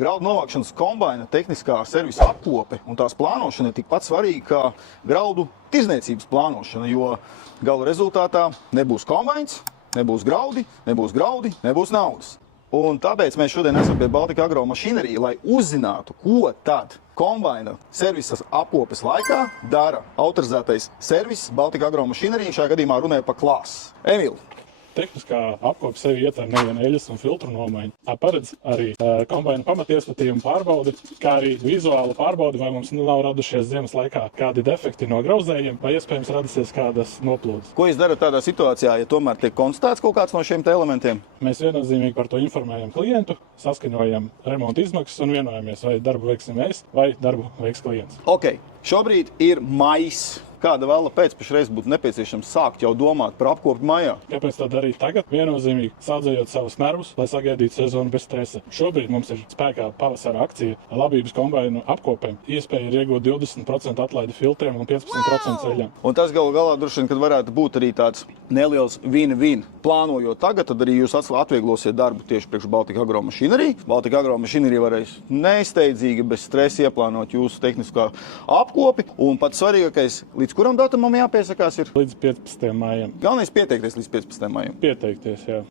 graudu novākšanas kombaina tehniskā servisa apkope un tās plānošana ir tikpat svarīga kā graudu tirdzniecības plānošana, jo gala rezultātā nebūs kombains, nebūs graudi, nebūs naudas. Un tāpēc mēs šodien esam pie Baltika Agro mašīnerija, lai uzzinātu, ko tad kombaina servisas apkopes laikā dara autorizētais servis Baltika Agro mašīnerija, šajā gadījumā runāja par klāsu. Emīl. Tehniskā apkope sevi ietver nevienu eļas un filtru nomaiņu. Paredz arī kombaina pamatiespatījumu pārbaudi, kā arī vizuālu pārbaudi, vai mums nav radušies ziemas laikā kādi defekti no grauzējiem, vai iespējams radusies kādas noplūdes. Ko jūs darat tādā situācijā, ja tomēr tiek konstatēts kaut kāds no šiem elementiem? Mēs viennozīmīgi par to informējam klientu, saskaņojam remonta izmaksas un vienojamies, vai darbu veiksim mēs, vai darbu veiks klients. Ok, šobrīd ir maijs. Kāda vēla pēcpašreiz būtu nepieciešams sākt jau domāt par apkopi maijā? Kāpēc tā darīt tagad? Viennozīmīgi saudzējot savus nervus, lai sagaidītu sezonu bez stresa. Šobrīd mums ir spēkā pavasara akcija labības kombainu apkopēm. Iespēja ir iegūt 20% atlaidi filtriem un 15% ceļam. Un tas galu galā droši vien, kad varētu būt arī tāds neliels win-win. Plānojot tagad, tad arī jūs atvieglosiet darbu tieši priekš Baltika Agro mašīnerija. Baltika Agro mašīnerija varēs nesteidzīgi, bez stresa ieplānot jūsu tehniskā apkopi. Un pats svarīgākais, līdz kuram datumam jāpiesakās ir? Līdz 15. maijam. Galvenais pieteikties līdz 15. maijam. Pieteikties, jā.